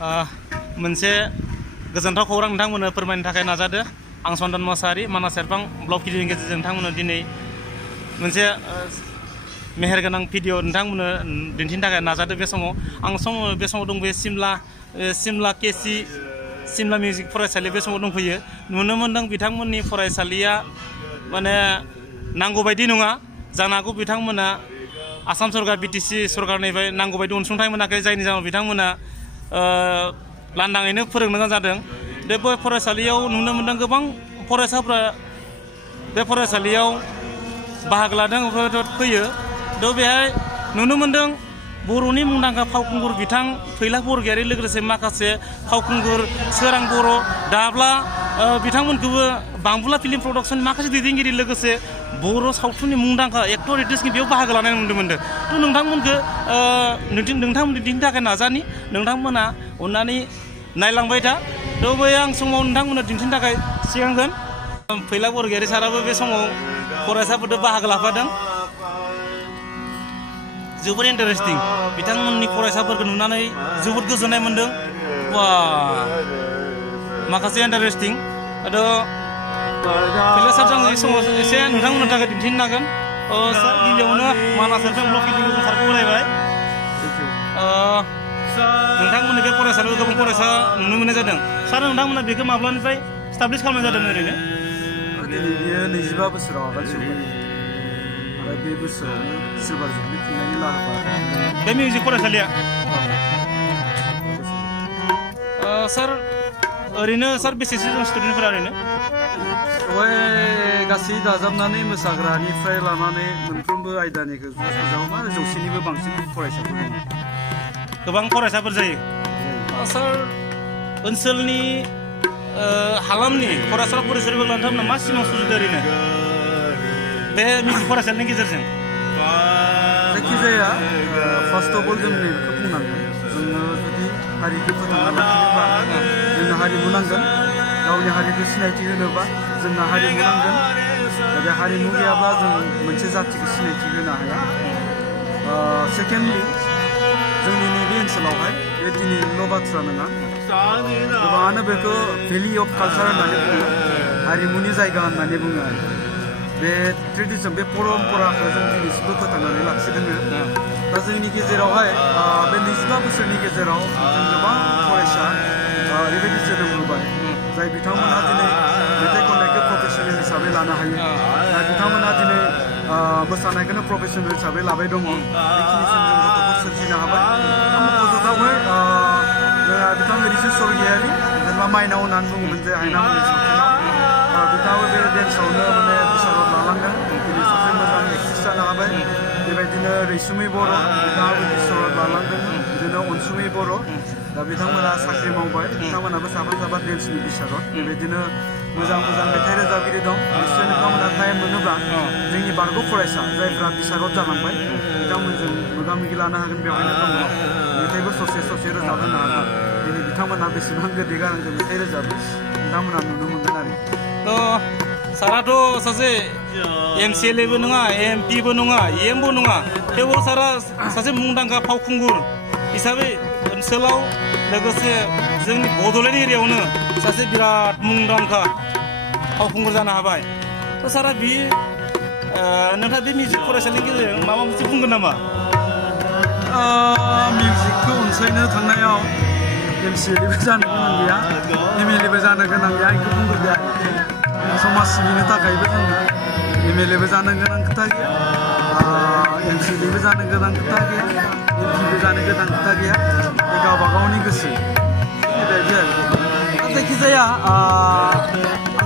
मोनसे गोजोनथाव खौरां नोंथांमोननो फोरमायनो थाखाय नाजादो आं चन्दन मोसाहारि मानास सेरफां ब्लग भिडिअनि गेजेरजों नोंथांमोननो दिनै मोनसे मेहेरगोनां भिडिअ नोंथांमोननो दिन्थिनो थाखाय नाजादो बे समाव दंफैयो सिमला केसि सिमला मिउजिक फरायसालि बे समाव दंफैयो नुनो मोनदों बिथांमोननि फरायसालिया माने नांगौ बायदि नङा जानो हागौ बिथांमोना आसाम सरकार बिटिसि सरकारनिफ्राय नांगौ बायदि अनसुंथाइ मोनाखै जायनि जाहोनाव बिथांमोना लांदाङैनो फोरोंनो गोनां जादों बे फरायसालियाव नुनो मोनदों गोबां फरायसाफ्रा बे फरायसालियाव बाहागो लादों फैयो थ' बेहाय नुनो मोनदों बर'नि मुंदांखा फावखुंगुर बिथां फैला बरगयारि लोगोसे माखासे फावखुंगुर सोरां बर' दाब्ला बिथांमोनखौबो बांबुला फिल्म प्रडाक्सननि माखासे दैदेनगिरि लोगोसे बर' सावथुननि मुंदांखा एक्टर एक्ट्रेसनि बेयाव बाहागो लानाय नुनो मोनदों थ' नोंथांमोनखौ नोंथांमोननि दिन्थिनो थाखाय नाजानि नोंथांमोना अननानै नायलांबाय था थ' बै आं समाव नोंथांमोननो दिन्थिनो थाखाय सिगांगोन फैला बरगयारि साराबो बे समाव फरायसाफोरजों बाहागो लाफादों जोबोद इन्टारेस्टिं बिथांमोननि फरायसाफोरखौ नुनानै जोबोद गोजोननाय मोनदों बा माखासे इन्टारेस्टिं फैला सारजों आं समाव एसे नोंथांमोननि थाखाय दिन्थिनो नांगोन सार गिबियावनो मानास सेरफां ब्लग भिडिअजों सारखौ बरायबाय नोंथांमोननि बे फरायसालियाव गोबां फरायसा नुनो मोननाय जादों सार नोंथांमोना बेखौ माब्लानिफ्राय स्टाब्लिश खालामनाय जादों ओरैनो बेयो 25 बोसोराव आगान सुरबाय आरो बे बोसोरावनो सिलभार जुबलि खुंनायनि लाहार बे मिउजिक फरायसालिया सार ओरैनो सार बेसेसो जों स्टुडेन्टफोरा ओरैनो गासै दाजाबनानै मोसाग्रानिफ्राय लानानै मोनफ्रोमबो आयदानिखौ सरजाबोबा 100निबो बांसिन फरायसाफोर दङ गोबां फरायसाफोर जायो सार ओनसोलनि हालामनि फरायसा फरायसालिफोर नोंथांमोना मा सिमां सुजुदों ओरैनो बे मिउजिक फरायसालिनि गेजेरजों जायखिजाया फार्स्ट अफ अल जों नैबेखौ बुंनांगोन जोङो जुदि हारिखौ फोथांना लाखिनोबा जोंनो हारिमु नांगोन गावनि हारिखौ सिनायथि होनोबा जोंना हारिमु नांगोन बे हारिमु गैयाब्ला जों मोनसे जाथिखौ सिनायथि होनो हाया सेकेन्डलि जोंनि नैबे ओनसोलावहाय बे दिनैनिल' बाथ्रा नङा गोबाङानो बेखौ भेलि अफ कालचार होननानै बुङो हारिमुनि जायगा होननानै बुङो आरो बे ट्रेडिसन बे परम्पराखौ जों दिनैसिमबो फोथांनानै लाखिदों दा जोंनि गेजेरावहाय बे 25 बोसोरनि गेजेराव जों गोबां फरायसा ओरैबायदि जोनोम होबाय जाय बिथांमोना दिनै मेथाइ खननायखौ प्रफेसनेल हिसाबै लानो हायो जाय बिथांमोना दिनै मोसानायखौनो प्रफेसनेल हिसाबै लाबाय दङ बेखिनिसिम जों गथ'फोर सोरजिनो हाबाय मख'जाथावै बिथां रिसु स्वर्गियारि जेनेबा माइनाव होननानै बुङोमोन जे आयनामोननि सावथुनाव बिथाङाबो बे डेन्सआवनो माने बिसारत लालांदों दिनै सासे मोजां एक्ट्रेस जानो हाबाय बेबायदिनो रैसुमै बर' बिथाङाबो बिसारत लालांदों बिदिनो अनसुमै बर' दा बिथांमोना साख्रि मावबाय बिथांमोनाबो साफा डेन्सनि बिसारत बेबायदिनो मोजां मेथाइ रोजाबगिरि दं निश्चय नोंथांमोना टाइम मोनोब्ला जोंनि बारग' फरायसा जायफ्रा बिसारत जालांबाय बिथांमोनजों मोगा मोगि लानो हागोन बेवहायनो दङ मेथाइबो ससे रोजाबहोनो हागोन दिनै बिथांमोना बेसेबां गोदै गारांजों मेथाइ रोजाबो नोंथांमोना नुनो मोनगोन आरो थ' साराथ' सासे MCLAबो नङा MP बो नङा EMबो नङा थेवबो सारा सासे मुंदांखा फावखुंगुर हिसाबै ओनसोलाव लोगोसे जोंनि बड'लेण्ड एरियायावनो सासे बिराद मुंदांखा फावखुंगुर जानो हाबाय थ' सारा बियो नोंथाङा बे मिउजिक फरायसालिनि गेजेरजों माबा मोनसे बुंगोन नामा मिउजिकखौ अनसायनो थांनायाव MCLAबो जानो गोनां गैया MLAबो जानो गोनां गैया बेखौ बुंग्रोदो समाज सिबिनो थाखायबो जोङो MLAबो जानो गोनां खोथा गैया MCLAबो जानो गोनां खोथा गैया MPबो जानो गोनां खोथा गैया बे गावबा गावनि गोसो बेबायदि आरो जायखिजाया आं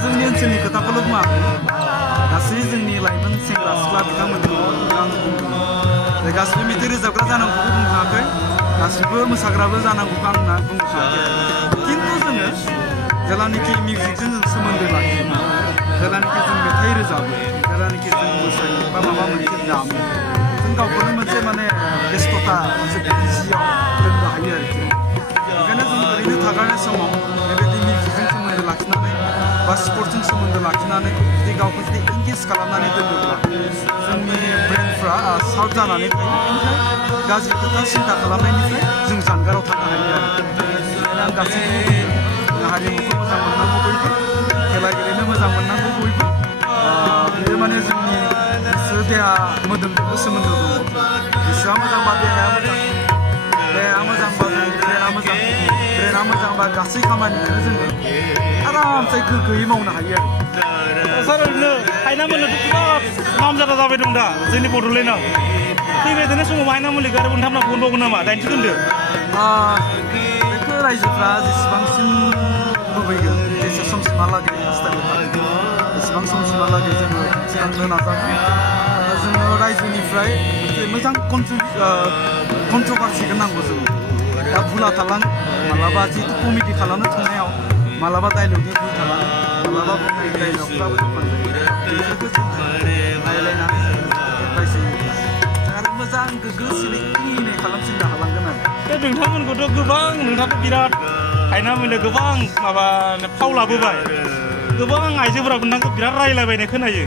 जोंनि ओनसोलनि खोथाखौल' बुङाखै गासै जोंनि लाइमोन सेंग्रा सिख्ला बिथांमोनखौ आं बुंदों गासिबो मेथाइ रोजाबग्रा जानांगौखौ बुंखायाखै गासिबो मोसाग्राबो जानांगौखौ आं बुंखायाखै खिन्थु जोङो जेलानाखि मिउजिकजों जों सोमोन्दो लाखियो जेलानाखि जों मेथाइ रोजाबो जेलानाखि जों मोसायो बा माबा मोनसे दामो जों गावखौनो मोनसे माने बेस्थ'था मोनसे बिजियाव दोननो हायो आरोखि ओंखायनो जों ओरैनो थागारनाय समाव बेबायदि मिउजिकजों सोमोन्दो लाखिनानै बा स्पर्टजों सोमोन्दो लाखिनानै जुदि गावखौ जुदि एंगेज खालामनानै दोनोब्ला जोंनि ब्रेनफ्रा साउट जानानै थायो बेनिफ्राय गाज्रि खोथा सिन्था खालामनायनिफ्राय जों जानगाराव थानो हायो आरो गासैबो हारिमुखौ मोजां मोननांगौ बयबो खेला गेलेनो मोजां मोननांगौ बयबो बेयो माने जोंनि गोसो देहा मोदोमजोंबो सोमोन्दो दङ गोसोआ मोजांबा देहाया मोजांबा जोंनि ब्रेना मोजांबा गासै खामानिखौनो जोङो आरामसे गोग्गोयै मावनो हायो आरो सार ओरैनो हायनामुलियाथ' बिराद नामजादा जाबाय दं दा जोंनि बड'लेण्डआव फैबाय थानाय समाव हायनामुलिखौ आरो मोनथामना बन्द'गोन नामा 9 खोन्दो बेखौ रायजोफ्रा जेसेबांसिम लुबैगोन एसे समसिमहालागै हास्थायगोन एसेबां समसिमहालागै जोङो सिगांनो नाजागोन जोङो रायजोनिफ्राय मोजां कन्ट्रभारसिखौ नांगौ जोङो दा भुला थालां मालाबा जितु कमिटि खालामनो थांनायाव मालाबा डायलगनि भुल थालां मालाबा बुंनाय डायलगफ्राबो बेफोरखौ जों रायलायनानै आरो मोजां गोग्गो क्लिनै खालामफिननो हालांगोन आरो बे नोंथांमोनखौथ' गोबां नोंथाङाथ' बिराद हायनामुलियाव गोबां माबा फाव लाबोबाय गोबां आइजोफोराबो नोंथांखौ बिराद रायलायबायनाय खोनायो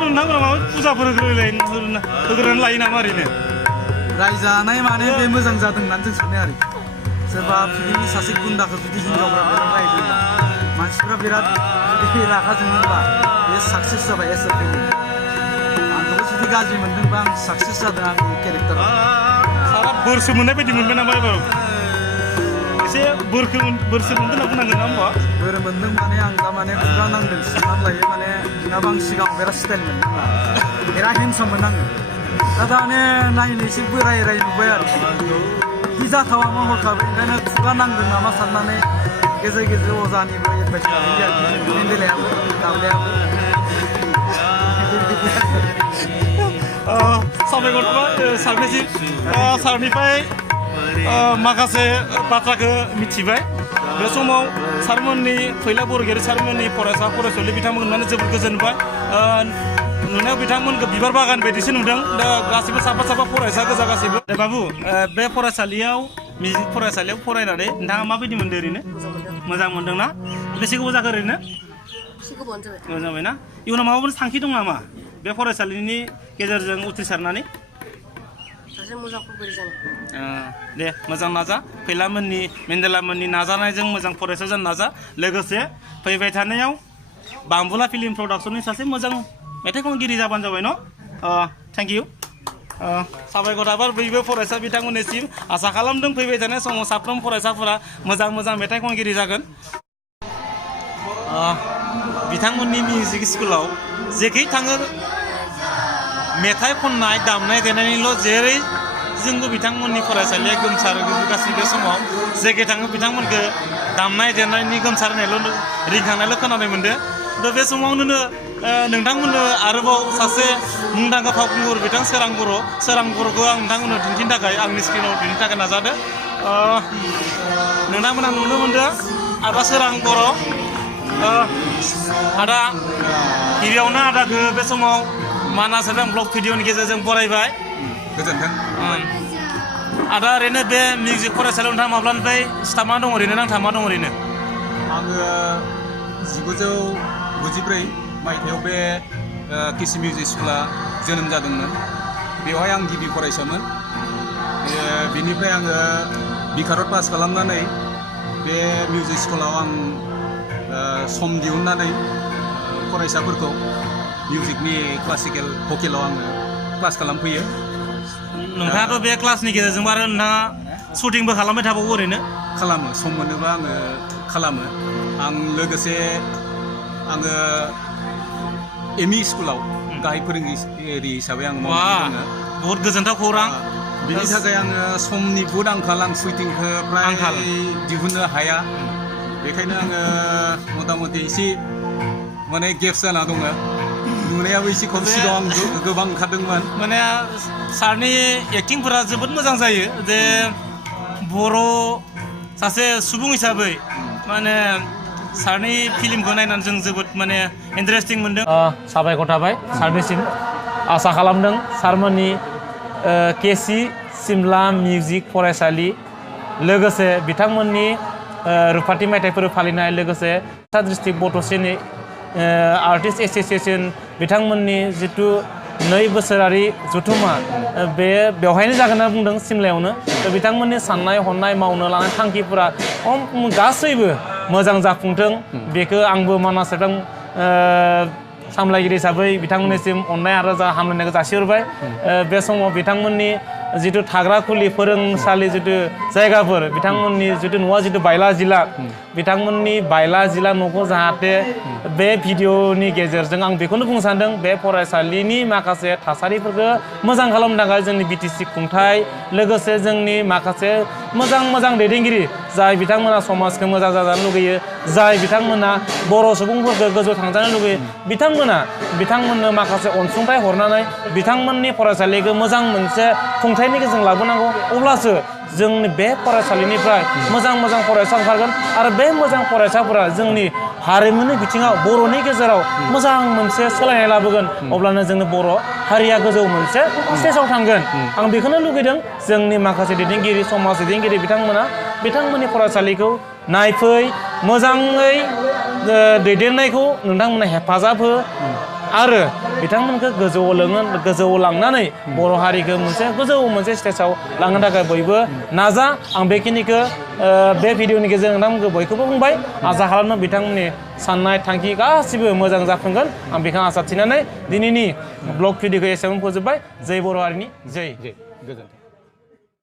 नोंथांमोना माबा फुजाफोर होग्रोनानै लायो नामा ओरैनो रायजानाय माने बे मोजां जादों होननानै जों सानो आरो सोरबा फिल्मनि सासे गुन्दाखौ जुदि हिनजावफ्रा बिराद रायदोंबा मानसिफ्रा बिराद जुदि रागा जोङोबा बे साक्सेस जाबाय एस ए फिल्म आंखौबो जुदि गाज्रि मोनदोंबा आं साक्सेस जादों आंनि केरेक्टाराव सारा बोरसो मोननाय बायदि मोनबाय नामा एबार एसे बोरसो मोनदों होनना बुंनांगोन ना होमबा बोर मोनदों माने आं दा माने खुगा नांदों साननानै लायो माने नङाबा आं सिगाङाव बिराद स्टाइल मोनदों बिराद हेन्डसाममोन आङो दा माने नायनो एसे बोराय नुबाय आरो बिदि जाथावा महरखाबै ओंखायनो खुगा नांदों नामा साननानै गेजेर गेजेर अजानिबो एडभाइस लाहैयो आरो मेन्देलायाबो दाब्लायाबो साबायखर थाबाय सारनिसिम सारनिफ्राय माखासे बाथ्राखौ मिथिबाय बे समाव सारमोननि फैला बरगयारि सारमोननि फरायसा फरायसुलि बिथांमोन नुनानै जोबोद गोजोनबाय नुनायाव बिथांमोनखौ बिबार बागान बायदिसो नुदों दा गासिबो साफा फरायसा गोजा गासिबो बाबु बे फरायसालियाव मिउजिक फरायसालियाव फरायनानै नोंथाङा माबायदि मोनदों ओरैनो मोजां मोनदों ना बेसे गोबाव जाखो ओरैनो मोजां जाबाय ना इयुनाव माबाफोर थांखि दं नामा बे फरायसालिनि गेजेरजों उथ्रिसारनानै दे मोजां नाजा फैलामोननि मेन्देलामोननि नाजानायजों मोजां फरायसा जानो नाजा लोगोसे फैबाय थानायाव बामबुला फिल्म प्रडाक्सननि सासे मोजां मेथाइ खनगिरि जाबानो जाबाय न थेंक इउ साबायखर थाबाय बयबो फरायसा बिथांमोननिसिम आसा खालामदों फैबाय थानाय समाव साफ्रोम फरायसाफोरा मोजां मेथाइ खनगिरि जागोन बिथांमोननि मिउजिक स्कुलाव जेखै थाङो मेथाइ खननाय दामनाय देनायनिल' जेरै जोंबो बिथांमोननि फरायसालिया गोमसारगासिनो बे समाव जेखै थाङो बिथांमोनखौ दामनाय देनायनि गोमसारनायल' रिंखांनायल' खोनानाय मोनदों दा बे समावनो नोंथांमोननो आरोबाव सासे मुंदांखा फावखुंगुर बिथां सोरां बर'खौ आं नोंथांमोननो दिन्थिनो थाखाय आंनि स्क्रिनाव दिन्थिनो थाखाय नाजादों नोंथांमोना नुनो मोनदों आदा सोरां बर' आदा गिबियावनो आदाखौ बे समाव मानास ब्लग भिडिअनि गेजेरजों बरायबाय गोजोन्थों आदा ओरैनो बे मिउजिक फरायसालियाव नोंथाङा माब्लानिफ्राय स्टाफा दं ओरैनो नांथामा दं ओरैनो आङो 1994 मायथाइयाव बे केसि मिउजिक स्कुला जोनोम जादोंमोन बेवहाय आं गिबि फरायसामोन बेनिफ्राय आङो बिखारत पास खालामनानै बे मिउजिक स्कुलाव आं सम दिहुननानै फरायसाफोरखौ मिउजिकनि क्लासिकेल भकेलाव आङो क्लास खालामफैयो नोंथाङाथ' बे क्लासनि गेजेरजों आरो नोंथाङा शुटिंबो खालामबाय थाबावो ओरैनो खालामो सम मोनोबा आङो खालामो आं लोगोसे आङो एमइ स्कुलाव गाहाय फोरोंगिरि हिसाबै आं मावगासिनो दङ बहुत गोजोनथाव खौरां बिनि थाखाय आङो समनि बहुद आंखाल आं शुटिंखौ प्राय दिहुननो हाया बेखायनो आङो मथा मथि एसे माने गेप्स जाना दङ नुनायाबो एसे खम सिगाङाव आं गोबां ओंखारदोंमोन माने सारनि एक्टिंफोरा जोबोद मोजां जायो जे बर' सासे सुबुं हिसाबै माने सारनि फिल्मखौ नायनानै जों जोबोद माने इन्टारेस्टिं मोनदों साबायखर थाबाय सारनिसिम आसा खालामदों सारमोननि केसि सिमला मिउजिक फरायसालि लोगोसे बिथांमोननि रुफाथि मेथाइफोर फालिनाय लोगोसे डिस्ट्रिक्ट बड'सेनि आर्टिस्ट एस'सिएशन बिथांमोननि जिथु 2 बोसोरारि जथुमा बेवहायनो जागोन होनना बुंदों सिमलायावनो बिथांमोननि साननाय हनाय मावनो लानाय थांखिफोरा गासैबो मोजां जाफुंथों बेखौ आंबो मानास सामलायगिरि हिसाबै बिथांमोननिसिम अननाय आरो हामलायनायखौ जासिहरबाय बे समाव बिथांमोननि जिथु थाग्रा खुलि फोरोंसालि जिथु जायगाफोर बिथांमोननि जिथु न'आ जिथु बायला जिला बिथांमोननि बायला जिला न'खौ जाहाथे बे भिडिअनि गेजेरजों आं बेखौनो बुंनो सानदों बे फरायसालिनि माखासे थासारिफोरखौ मोजां खालामनो थाखाय जोंनि बिटिसि खुंथाय लोगोसे जोंनि माखासे मोजां दैदेनगिरि जाय बिथांमोना समाजखौ मोजां जाजानो लुगैयो जाय बिथांमोना बर' सुबुंफोरखौ गोजौ थांजानो लुगैयो बिथांमोननो माखासे अनसुंथाइ हरनानै बिथांमोननि फरायसालिखौ मोजां मोनसे खुंथायनि गेजेरजों लाबोनांगौ अब्लासो जोंनि बे फरायसालिनिफ्राय मोजां फरायसा ओंखारगोन आरो बे मोजां फरायसाफोरा जोंनि हारिमुनि बिथिङाव बर'नि गेजेराव मोजां मोनसे सोलायनाय लाबोगोन अब्लानो जोंनि बर' हारिया गोजौ मोनसे स्टेजाव थांगोन आं बेखौनो लुगैदों जोंनि माखासे दैदेनगिरि समाज दैदेनगिरि बिथांमोननि फरायसालिखौ नायफै मोजाङै दैदेननायखौ नोंथांमोना हेफाजाब हो आरो बिथांमोनखौ गोजौआव लांनानै बर' हारिखौ मोनसे स्टेजाव लांनो थाखाय बयबो नाजा आं बेखिनिखौ बे भिडिअनि गेजेरजों नोंथांमोनखौ बयखौबो बुंबाय आसा खालामो बिथांमोननि साननाय थांखि गासिबो मोजां जाफुंगोन आं बेखौ आसा थिनानै दिनैनि ब्लग भिडिअखौ एसेबां फोजोबबाय जै बर' हारिनि जै गोजोन्थों